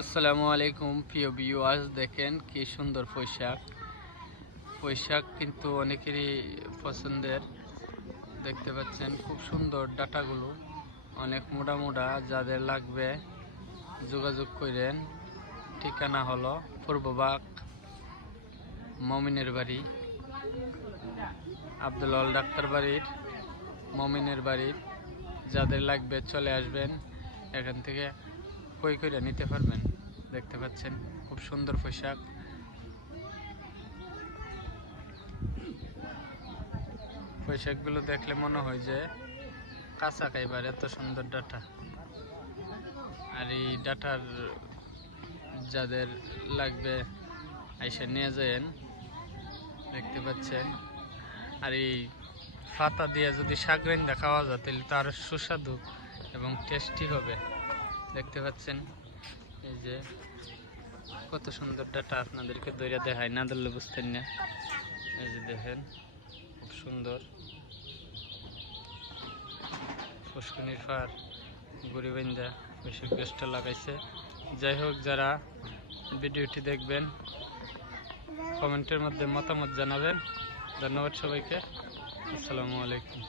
আসসালামু আলাইকুম প্রিয় ভিউয়ার্স, দেখেন কি সুন্দর পোশাক। পোশাক কিন্তু অনেকেরই পছন্দের। দেখতে পাচ্ছেন খুব সুন্দর ডাটাগুলো, অনেক মোটা মোটা। যাদের লাগবে যোগাযোগ করেন। ঠিকানা হলো পূর্ববাগ মমিনের বাড়ি, আব্দুল আল ডাক্তার বাড়ির মমিনের বাড়ির। যাদের লাগবে চলে আসবেন, এখান থেকে কই করে নিতে পারবেন। দেখতে পাচ্ছেন খুব সুন্দর পোশাক। পোশাকগুলো দেখলে মনে হয় যে কাঁচা খাইবার, এত সুন্দর ডাটা। আর এই ডাটার যাদের লাগবে এসে নিয়ে যান। দেখতে পাচ্ছেন, আর এই পাতা দিয়ে যদি শাক রান্না খাওয়া যায় তাহলে তো আরো সুস্বাদু এবং টেস্টি হবে। দেখতে পাচ্ছেন এই যে কত সুন্দর ডাটা, আপনাদেরকে দইরা দেখায়, না ধরলে বুঝতেন না। এই যে দেখেন খুব সুন্দর পুষ্কনির ফার গরিবেন্দা বেশি গাছটা লাগাইছে। যাই হোক, যারা ভিডিওটি দেখবেন কমেন্টের মধ্যে মতামত জানাবেন। ধন্যবাদ সবাইকে। আসসালামু আলাইকুম।